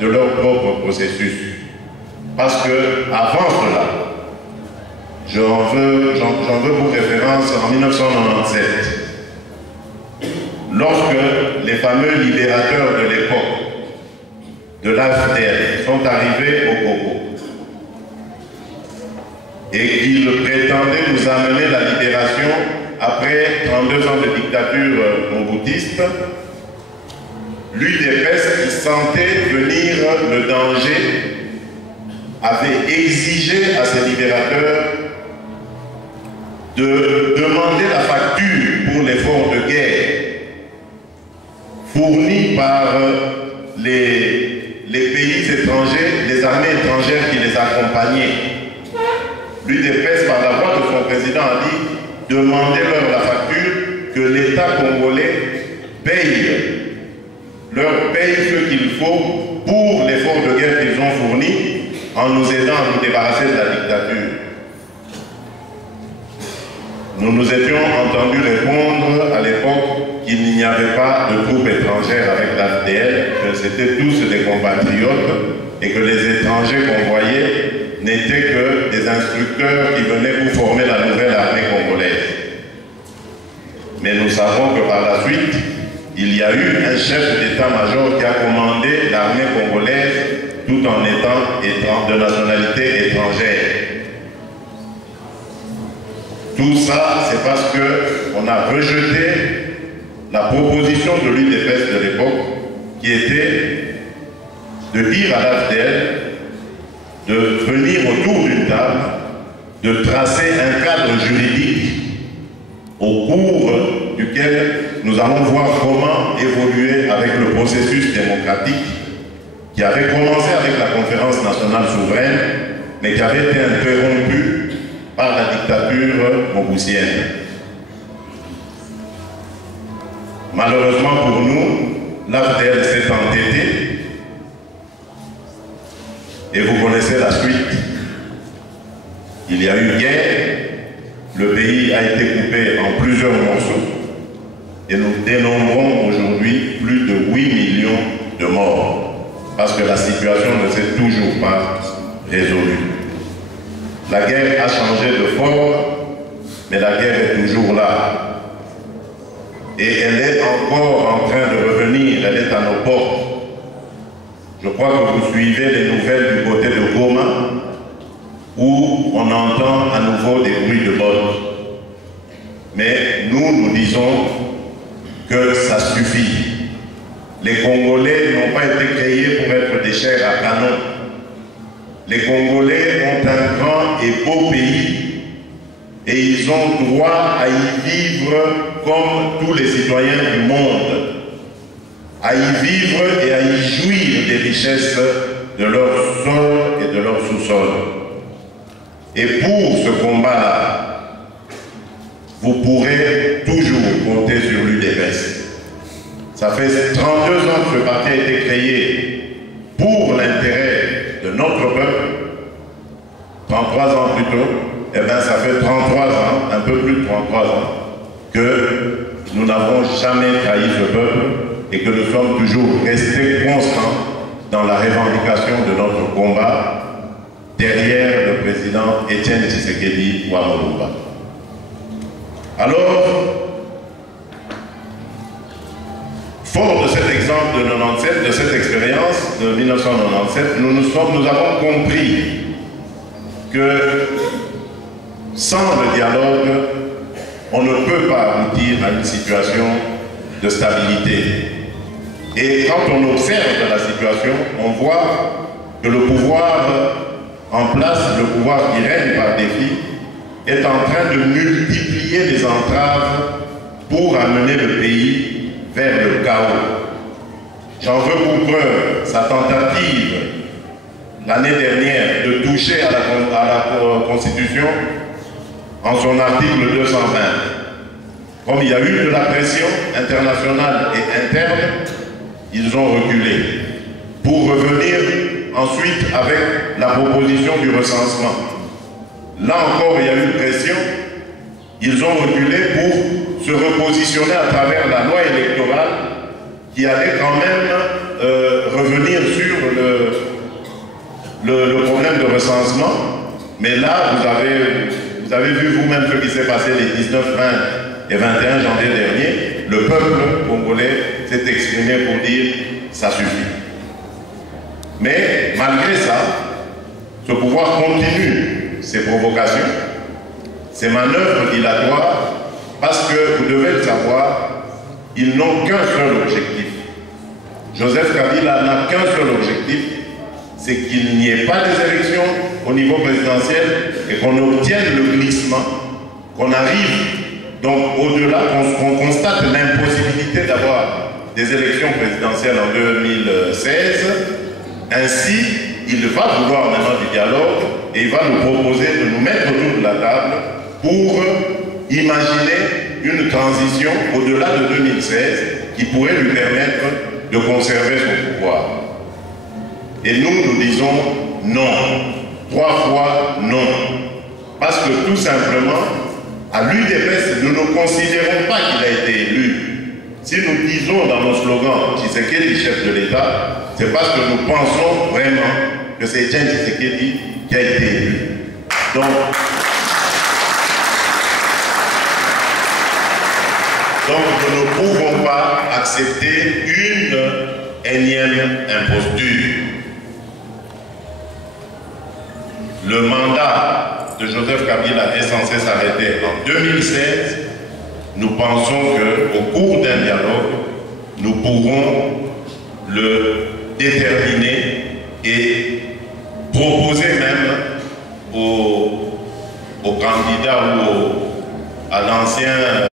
de leur propre processus. Parce que avant cela, j'en veux pour référence en 1997, lorsque les fameux libérateurs de l'époque de l'AFDL sont arrivés au Congo et qu'ils prétendaient nous amener la libération après 32 ans de dictature moboutiste, l'UDPS, qui sentait venir le danger, avait exigé à ces libérateurs de demander la facture pour l'effort de guerre fourni par les pays étrangers, les armées étrangères qui les accompagnaient. L'UDPS, par la voix de son président, a dit: demandez-leur la facture, que l'État congolais leur paye ce qu'il faut pour l'effort de guerre qu'ils ont fourni en nous aidant à nous débarrasser de la dictature. Nous nous étions entendus répondre à l'époque qu'il n'y avait pas de troupes étrangères avec l'AFDL, que c'était tous des compatriotes et que les étrangers qu'on voyait n'étaient que des instructeurs qui venaient pour former la nouvelle armée congolaise. Mais nous savons que par la suite, il y a eu un chef d'état-major qui a commandé l'armée congolaise tout en étant de nationalité étrangère. Tout ça, c'est parce qu'on a rejeté la proposition de l'UDPS de l'époque, qui était de dire à l'AFDL de venir autour d'une table, de tracer un cadre juridique au cours duquel nous allons voir comment évoluer avec le processus démocratique qui avait commencé avec la conférence nationale souveraine, mais qui avait été interrompu par la dictature mobusienne. Malheureusement pour nous, l'AFDL s'est entêté et vous connaissez la suite. Il y a eu guerre, le pays a été coupé en plusieurs morceaux et nous dénombrons aujourd'hui plus de 8 millions de morts parce que la situation ne s'est toujours pas résolue. La guerre a changé de forme, mais la guerre est toujours là. Et elle est encore en train de revenir, elle est à nos portes. Je crois que vous suivez les nouvelles du côté de Goma, où on entend à nouveau des bruits de bottes. Mais nous disons que ça suffit. Les Congolais n'ont pas été créés pour être des chairs à canon. Les Congolais ont un grand et beau pays et ils ont droit à y vivre comme tous les citoyens du monde, à y vivre et à y jouir des richesses de leur sol et de leur sous-sol. Et pour ce combat-là, vous pourrez toujours compter sur l'UDPS. Ça fait 32 ans que ce parti a été créé pour l'intérêt de notre peuple, 33 ans plus tôt, et bien ça fait 33 ans, un peu plus de 33 ans, que nous n'avons jamais trahi ce peuple et que nous sommes toujours restés constants dans la revendication de notre combat derrière le président Étienne Tshisekedi Ouamoulouba. Alors, fort de cet exemple de 97, de cette expérience de 1997, nous avons compris que sans le dialogue, on ne peut pas aboutir à une situation de stabilité. Et quand on observe la situation, on voit que le pouvoir en place, le pouvoir qui règne par défi, est en train de multiplier les entraves pour amener le pays vers le chaos. J'en veux pour preuve sa tentative l'année dernière de toucher à la Constitution en son article 220. Comme il y a eu de la pression internationale et interne, ils ont reculé pour revenir ensuite avec la proposition du recensement. Là encore, il y a eu pression. Ils ont reculé pour se repositionner à travers la loi électorale qui allait quand même revenir sur le problème de recensement, mais là, vous avez vu vous-même ce qui s'est passé les 19, 20 et 21 janvier dernier. Le peuple congolais s'est exprimé pour dire « ça suffit ». Mais malgré ça, ce pouvoir continue ses provocations, ses manœuvres dilatoires, parce que vous devez le savoir, ils n'ont qu'un seul objectif. Joseph Kabila n'a qu'un seul objectif, c'est qu'il n'y ait pas des élections au niveau présidentiel et qu'on obtienne le glissement, qu'on arrive donc au-delà, qu'on constate l'impossibilité d'avoir des élections présidentielles en 2016. Ainsi, il va vouloir maintenant du dialogue et il va nous proposer de nous mettre autour de la table pour imaginer une transition au-delà de 2016 qui pourrait lui permettre de conserver son pouvoir. Et nous disons non. 3 fois non. Parce que tout simplement, à l'UDPS, nous ne considérons pas qu'il a été élu. Si nous disons dans nos slogans Tshisekedi chef de l'État, c'est parce que nous pensons vraiment que c'est Etienne Tshisekedi qui a été élu. Donc nous ne pouvons pas accepter une énième imposture. Le mandat de Joseph Kabila est censé s'arrêter en 2016. Nous pensons qu'au cours d'un dialogue, nous pourrons le déterminer et proposer même aux candidats ou à l'ancien